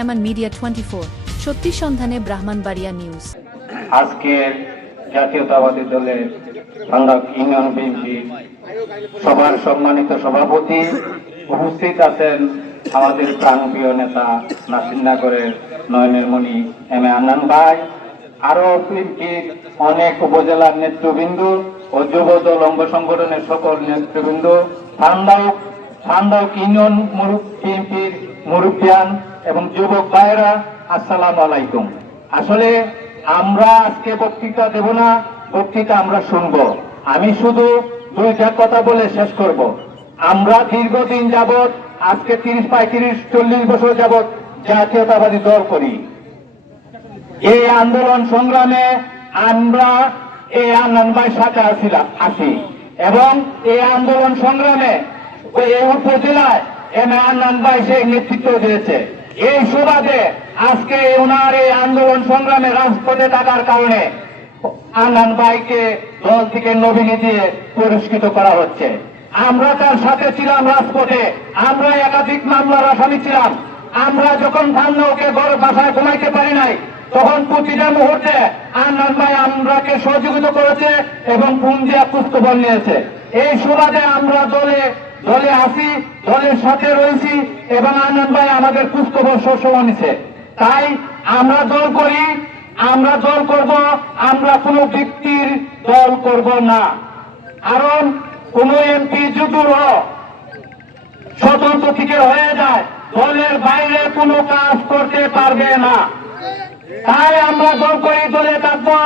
ছায়ামান media 24 সত্যি সন্ধানে Brahmanbaria news. আজকে জাতীয়তাবাদী দলের বাংলাদেশ ইউনিয়ন বিএনপি সবার সম্মানিত সভাপতি উপস্থিত আছেন আমাদের প্রাণপ্রিয় নেতা নাসিরনগরের নয়নের মণি এম এ আন্নান ভাই, আরো বিএনপির অনেক উপজেলার নেতৃবৃন্দ ও যুবদল অঙ্গ সংগঠনের সকল নেতৃবৃন্দ, ঠান্ডাও ইউনিয়ন বিএনপির মুরব্বিয়ান এবং যুবক ভাইয়েরা, আসসালামু আলাইকুম। আসলে আমরা আজকে বক্তৃতা দেব না, বক্তৃতা আমরা শুনবো। আমি শুধু দুইটা কথা বলে শেষ করব। আমরা দীর্ঘদিন যাবৎ, আজকে 30-35-40 বছর যাবৎ জাতীয়তাবাদী দল করি। এই আন্দোলন সংগ্রামে আমরা এই আন্নান ভাইয়ের সাথে আছি এবং এই আন্দোলন সংগ্রামে এই উপজেলায় এম এ আন্নান ভাই সেই নেতৃত্ব দিয়েছে। এই সুবাদে আজকে ওনার এই আন্দোলন সংগ্রামে রাজপথে থাকার কারণে আন্নান ভাইকে দল থেকে নমিনি দিয়ে পুরস্কৃত করা হচ্ছে। আমরা তার সাথে ছিলাম রাজপথে, আমরা একাধিক মামলার আসামি ছিলাম। আমরা যখন ধান্যকে ঘর বাসায় ঘুমাইতে পারি নাই, তখন প্রতিটা মুহূর্তে আন্নান ভাই আমরাকে সহযোগিতা করেছে এবং পুঞ্জিয়া খোঁজখবর নিয়েছে। এই সুবাদে আমরা দলে আছি, দলের সাথে রয়েছি এবং আন্নান ভাই আমাদের খোঁজখবর সবসময় নিছে। তাই আমরা দল করি, আমরা দল করব, আমরা কোনো ব্যক্তির দল করব না। কারণ কোন এমপি যদি স্বতন্ত্র থেকে হয়ে যায়, দলের বাইরে কোনো কাজ করতে পারবে না। তাই আমরা দল করি, দলে থাকবো।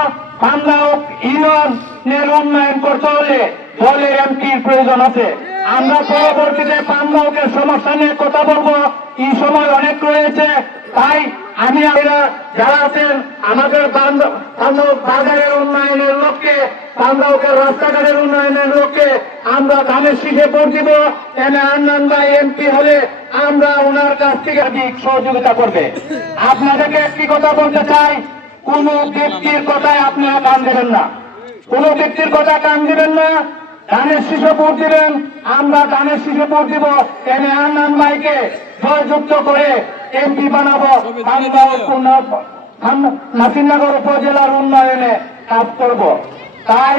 বাংলাদেশ ইউনিয়নের উন্নয়ন করতে হলে দলের এমপির প্রয়োজন আছে। আমরা পরবর্তীতে বাংলাদেশের সমস্যা নিয়ে কথা বলবো, এই সময় অনেক রয়েছে। তাই আমি যারা আছেন আমাদের বাজারের উন্নয়নের লক্ষ্যে, বাংলাদেশের রাস্তাঘাটের উন্নয়নের লক্ষ্যে আমরা ধানের শীষে ভোট দিব। এম এ আন্নান ভাই এমপি হলে আমরা ওনার কাছ থেকে সহযোগিতা করবে। আপনাদেরকে একটি কথা বলতে চাই, কোন ব্যক্তির কথায় আপনারা কান দেবেন না, কোন ব্যক্তির কথা কান দিবেন না। ধানের শীষে ভোট দিবেন, আমরা ধানের শীষে ভোট দিব। এম এ আন্নান ভাইকে জয়যুক্ত করে এমপি বানাবো, নাসিরনগর উপজেলার উন্নয়নে কাজ করব। তাই